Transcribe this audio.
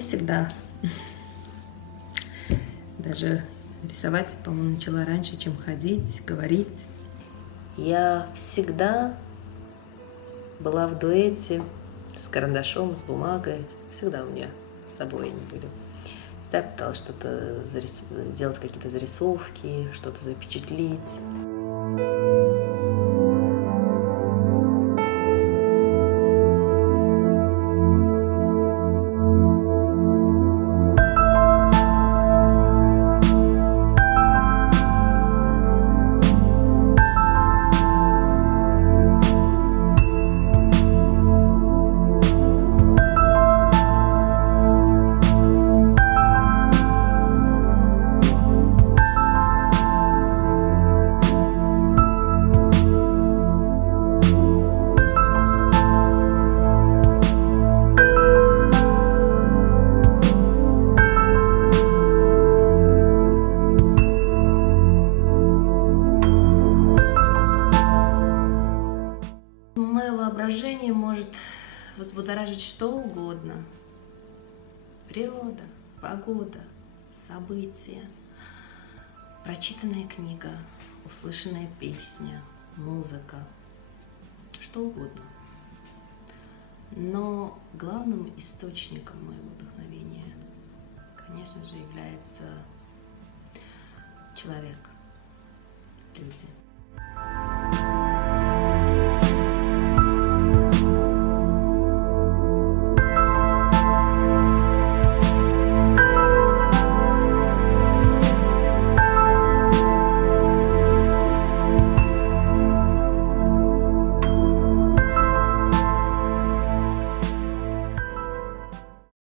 рисую всегда. Даже рисовать, по-моему, начала раньше, чем ходить, говорить. Я всегда была в дуэте с карандашом, с бумагой. Всегда у меня с собой они были. Всегда пыталась что-то сделать, какие-то зарисовки, что-то запечатлеть. Мое воображение может взбудоражить что угодно. Природа, погода, события, прочитанная книга, услышанная песня, музыка, что угодно. Но главным источником моего вдохновения, конечно же, является человек, люди.